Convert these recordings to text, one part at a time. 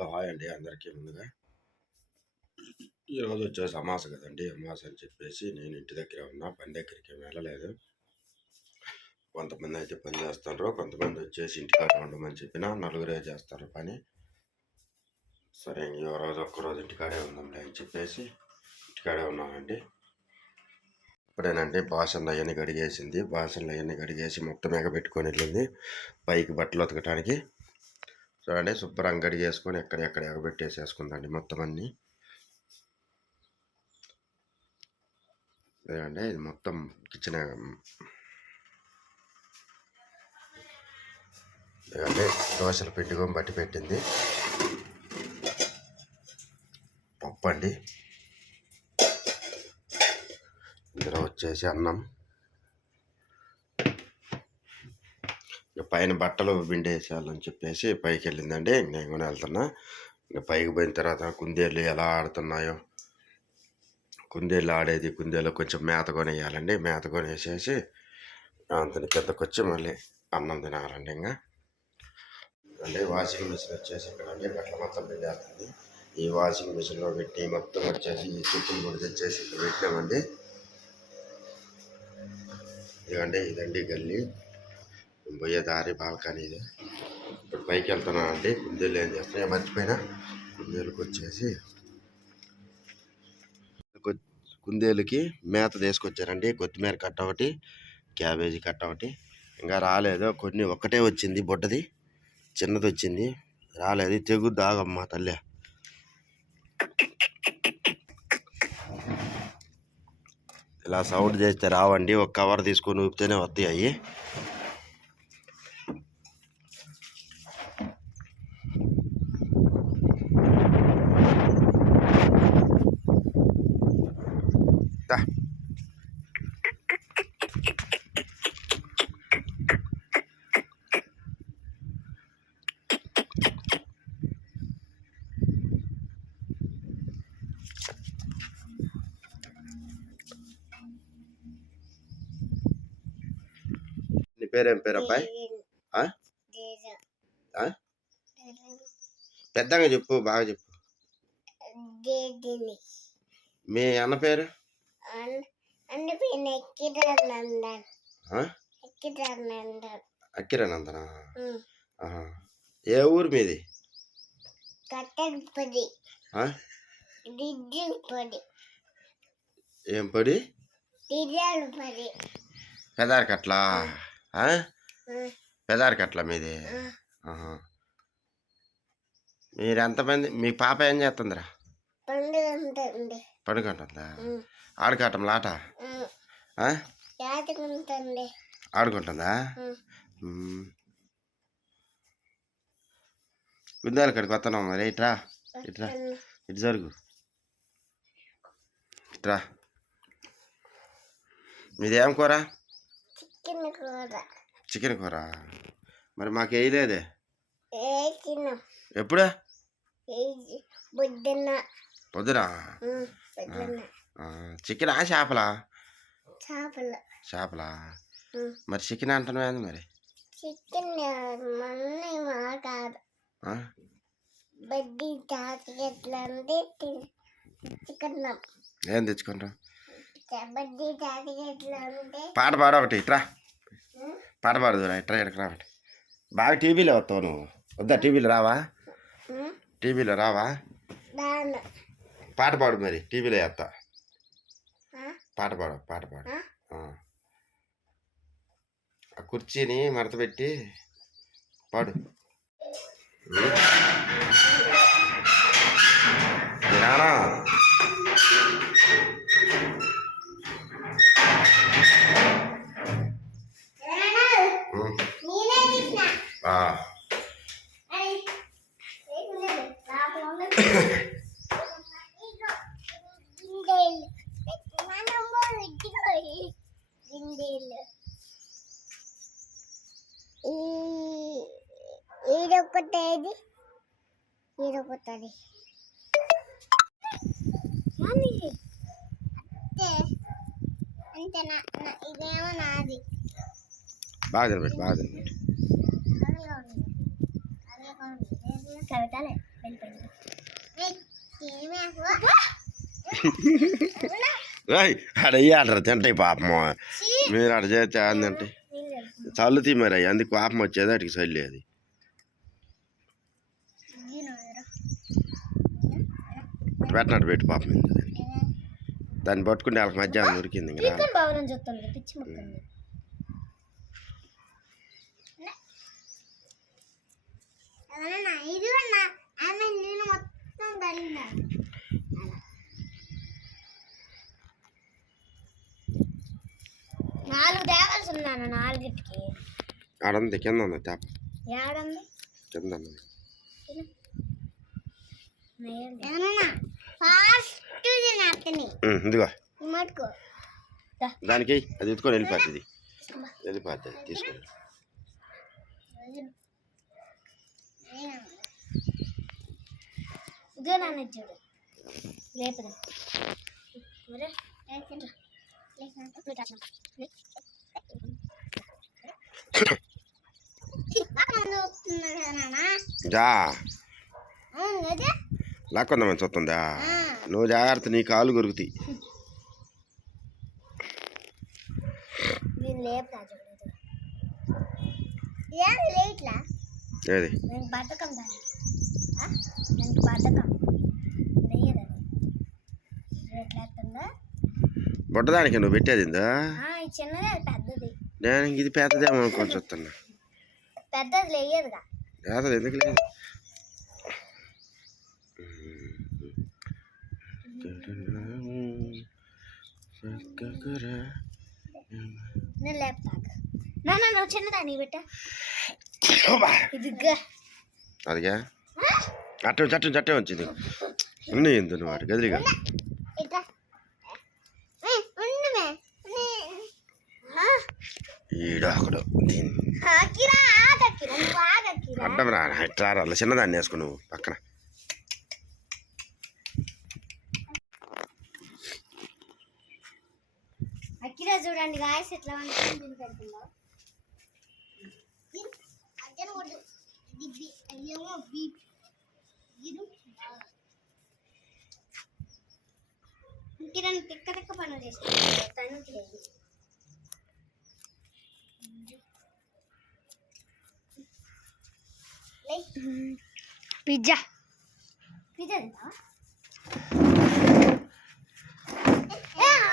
Hello hi అండి అందరికీ. ముందుగా ఈరోజు వచ్చేసి అమాస కదండి. అమాస అని చెప్పేసి నేను ఇంటి దగ్గర ఉన్నా, పని దగ్గరికి వెళ్ళలేదు. కొంతమంది అయితే పని చేస్తారు, కొంతమంది వచ్చేసి ఇంటికాడ ఉండమని చెప్పిన నలుగురే చేస్తారు పని. సరే ఈ రోజు ఒక్కరోజు ఇంటికాడే ఉందాంలే అని చెప్పేసి ఇంటికాడే ఉన్నానండి. ఇప్పుడేనండి బాసన్లు అవన్నీ కడిగేసింది. బాసన్లు అవన్నీ కడిగేసి మొత్తం ఎగబెట్టుకొని వెళ్ళింది పైకి బట్టలు ఉతకటానికి. చూడండి శుభ్రంగా కడిగేసుకొని ఎక్కడెక్కడ ఎగబెట్టేసేసుకుందండి మొత్తం అన్నీ. లేదండి ఇది మొత్తం కిచెన్. లేదండి దోశల పిండిగోం బట్టి పెట్టింది. పప్పు అండి, ఇందులో వచ్చేసి అన్నం. పైన బట్టలు పిండేసేయాలని చెప్పేసి పైకి వెళ్ళిందండి. నేను కూడా వెళ్తున్నా. ఇంకా పైకి పోయిన తర్వాత కుందేళ్ళు ఎలా ఆడుతున్నాయో, కుందేళ్ళు ఆడేది, కుందేళ్ళు కొంచెం మేత కొనేయాలండి. మేత కొనేసేసి అంతని కిందకు వచ్చి మళ్ళీ అన్నం తినాలండి. ఇంకా అంటే వాషింగ్ మిషన్ వచ్చేసి ఇక్కడ అండి బట్టలు మొత్తం పిండేస్తుంది. ఈ వాషింగ్ మిషన్లో పెట్టి మొత్తం వచ్చేసి ఈ చుట్టూ కూడా తెచ్చేసి ఇక్కడ పెట్టినామండి. ఇదండి గల్లీ, పోయే దారి బాల్కనీ ఇది. ఇప్పుడు పైకి వెళ్తున్నానండి. కుందేళ్ళు ఏం చేస్తున్నాయి మర్చిపోయినా. కుందేళ్ళకి వచ్చేసి కుందేలుకి మేత తీసుకొచ్చారండి. కొత్తిమీర కట్ట ఒకటి, క్యాబేజీ కట్ట ఒకటి. ఇంకా రాలేదు. కొన్ని ఒక్కటే వచ్చింది, బుడ్డది చిన్నది వచ్చింది, రాలేదు. తెగుద్దు ఆగమ్మా తల్లి. ఇలా సౌండ్ చేస్తే రావండి. ఒక కవర్ తీసుకొని ఊపితేనే వస్తాయి. నీ పేరేం పేరు అబ్బాయి? పెద్దగా చెప్పు, బాగా చెప్పు. మీ అన్న పేరు? అక్కిరానందనా? ఏ ఊరు మీది? ఏం పొడి? పెదారికట్లా? పెదారికట్లా మీది? మీరు ఎంతమంది? మీ పాప ఏం చేస్తుందిరా? పండుకుంటుందా? ఆడుకోవటంలా ఆట ఆడుకుంటుందా? గుందాల కాడికి వస్తున్నావు మరి. ఇట్రా ఇట్రా, ఇటు జరుగు, ఇట్రా. మీదేం కూర? చికెన్ కూర. మరి మాకు వేయలేదే. ఎప్పుడు? పొద్దున. చికెనా చేపలా? చేపలా. మరి చికెన్ అంటున్నావు మరి? ఏం తెచ్చుకుంటావు? పాట పాడ ఒకటి. ఇట్రా పాట పాడుదురా. ఇట్రా ఎక్కడికి రావటి. బాగా టీవీలో వస్తావు నువ్వు. వద్దా టీవీలో రావా? టీవీలో రావా? పాట పాడు మరి. టీవీలో వేస్తా. పాట పాడు, పాట పాడు. ఆ కుర్చీని మడత పెట్టి పాడు. నానా ఇదొకటేది, ఇదొకటది. అంతే. ఇదేమో నాది. బాగా తినబెట్టు, బాగా తినబెట్టు. కవితలే. అడయ్యి అంటారు తింటాయి పాపము మీరు అడ చేస్తే అందంటే చల్లుతీ మరి అవి అందుకు పాపం వచ్చేది అటుకి చల్లి అది పెట్టినట్టు పెట్టి పాపం దానికి దాన్ని పట్టుకుంటే వాళ్ళకి మధ్యాహ్నం దొరికింది ఇంకా నాలుగు దేవాల్సి ఉన్నాను నాలుగిటికి ఆడంది కింద ఉంది తేప ఏడంది కింద ఉంది ఫాస్ట్ తిని ఇదిగో మటుకు దానికి అది ఎత్తుకొని వెళ్ళిపోతుంది వెళ్ళిపోతుంది తీసుకొని ఇదో నాన్న చూడు రేపు జా లాక్కుందామని చూస్తుందా నువ్వు జాగ్రత్త నీ కాలు కొరుకుతాయి ఏది బతకం దానికి బతకం లేయదు ఎట్లా బుట్టదానికి నువ్వు పెట్టేది ఇందా చిన్నదే పెద్దది నేను ఇది పెద్దదేమో అనుకోని చూస్తున్నా పెద్దది లేయదుగా పెద్దది ఎందుకు లేదు నేను లేపుతా నాన్న నువ్వు చిన్నదాన్ని పెట్ట ఇదిగా అదిగా చట్టం వచ్చింది ఉన్నాయి ఎందు నువ్వు వాటి గదిలిగా ఈడాకుడు అడ్డం రా ఇట్లా అలా చిన్నదాన్ని వేసుకో నువ్వు పక్కన అక్కిరా చూడండి గాయస్ ఎట్లా పెడుతుందో ఇంకిరాని తిక్క తిక్క పనులు చేస్తాను పిజ్జా పిజ్జా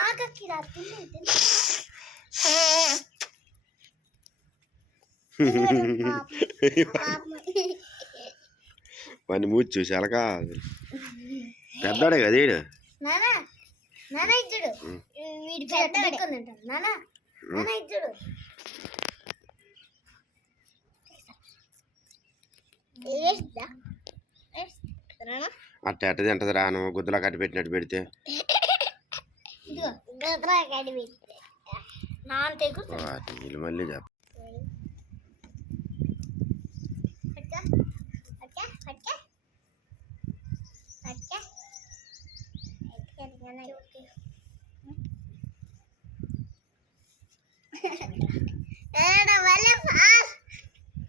ఆగక్కిరా వాడిని మూచి చూసి అలకా పెద్దోడే కదా వీడు నానా నానా ఇచ్చుడు వీడి పెద్ద నానా నానా ఇచ్చుడు అట్ట ఎట్ట తింటది రా నువ్వు గుద్దలా కట్టి పెట్టినట్టు పెడితే నీళ్ళు మళ్ళీ చెప్ప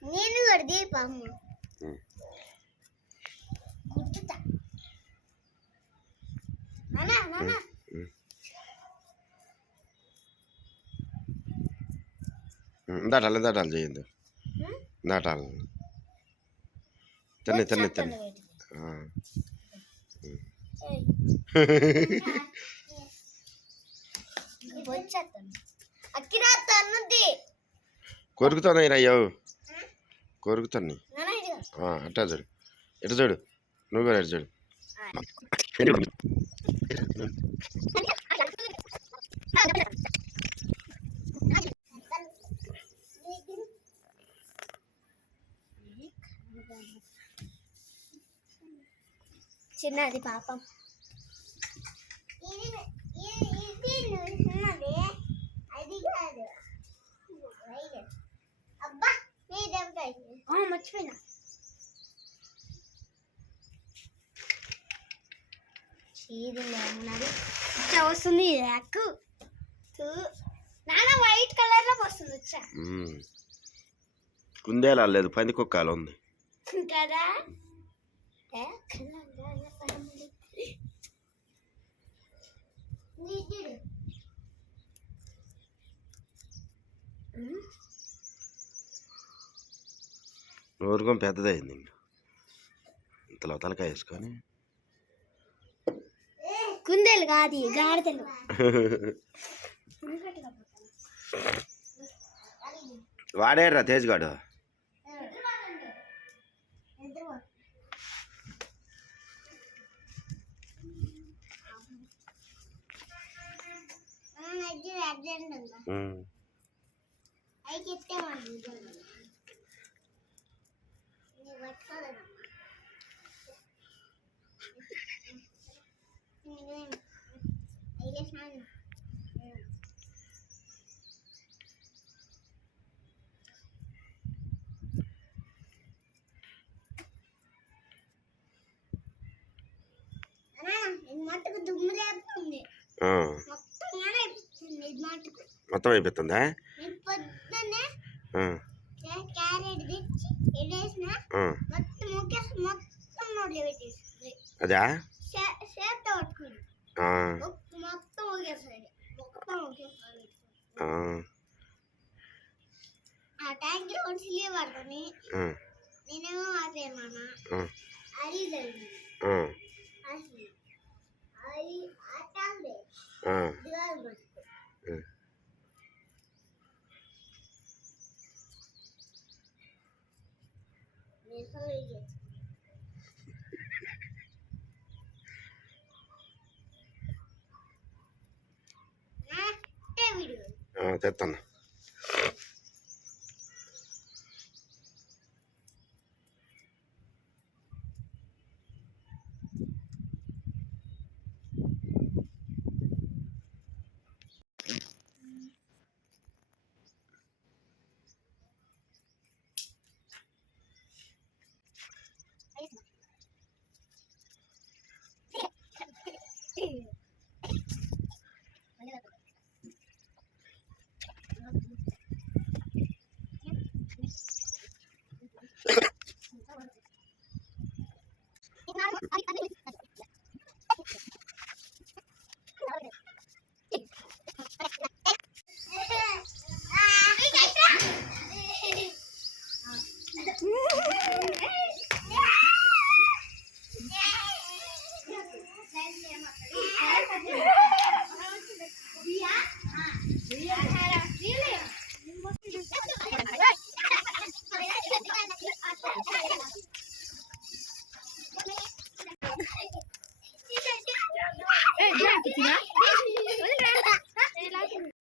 నేను కూడా దీపమ్మ గుర్తుతా నానా నానా దాటాలి చేయండి దాటాలి తిన్ని కొరుకుతున్నాయి రయ్యో కొరుకుతున్నాయి అట్టా చూడు ఎటు చూడు నువ్వు కూడా ఎటు చూడు చిన్నది పాపం మర్చిపోయినా ఇట్లా వస్తుంది ర్యాక్ నాన్న వైట్ కలర్ లో వస్తుంది వచ్చా కుందేలా లేదు పంది కుక్కాలు ఉంది కదా ఊరుకో పెద్దదైంది ఇంతలో తలకాయ వేసుకొని కుందేలు కాదు గాడిదలు. వాడేరా తేజ్గాడు. మట్టుకు దుమ్ము లేపుతుంది, మొత్తం అయిపోతుందా? పొద్దున్నే క్యారెట్ తెచ్చి ఎడేసిన మొత్తం మొత్తం నోట్లో పెట్టేస్తుంది. అదా చేత్తో పట్టుకుని మొత్తం ఒకేసారి ఆ ట్యాంక్ లో సిలి పడుతుంది. నేనేమో ఆపేమన్నా అది జరిగింది. తెస్తాను.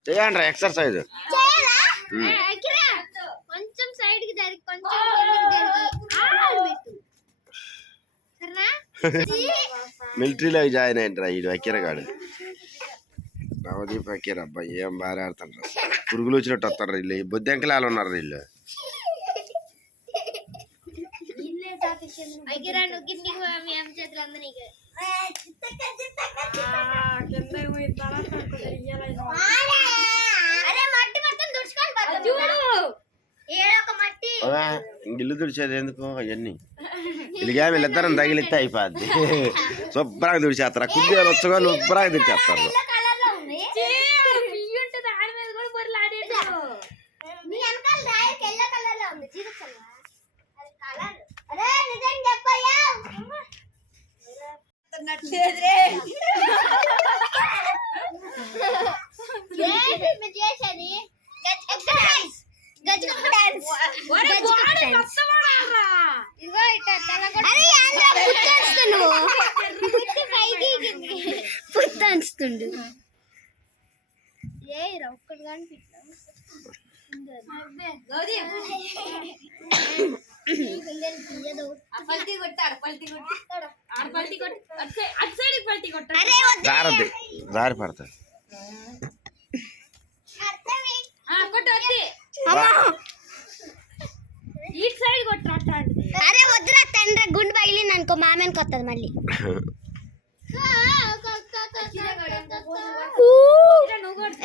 చేయండి ఎక్సర్సైజ్. కొంచెం సైడ్ కి జరిగి కొంచెం మిలిటరీలో జాయిన్ అయింటారా వీడు అక్కిరగాడు. నవదీప్ అక్కిర అబ్బాయి ఏం బాగా ఆడుతుంటారు. పురుగులు వచ్చినట్టు వస్తారు వీళ్ళు. బొద్దెంకలాలు ఉన్నారు వీళ్ళు. ఇల్లు తుడిచేది ఎందుకు అవన్నీ ఇలాగే వీళ్ళిద్దరం తగిలిస్తే అయిపోద్ది. శుభ్రంగా తుడిచేస్తారు. కుద్దిగా వచ్చుగా శుభ్రంగా తుడిచేస్తారు. పుత్తంచుతుండు ఒక్కడు దారి పడతాయి. అరే వద్దురా తండ్రి గుండు పగిలింది అనుకో మామేనికి వస్తుంది మళ్ళీ.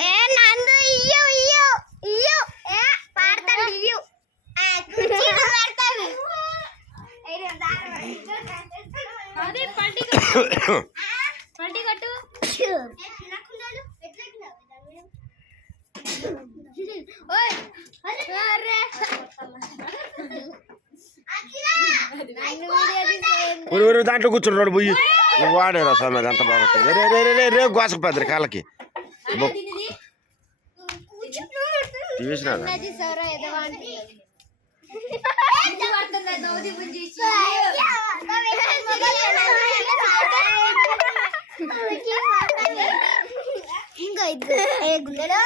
ఏ నందు ఇయ్యో ఇయ్యో ఇయ్యో పాడతాడు ఇయ్యో అది పంటి కట్టు పంటి కట్టు ఓయ్ అరే ఊరు దాంట్లో కూర్చున్నాడు పోయి వాడేరా స్వామి అది అంత బాగుంటుంది రే రే రే రే గోసకు పెద్దరి కాళ్ళకి తీసినాదా సరే ఏదో ఇంకా గుండెలో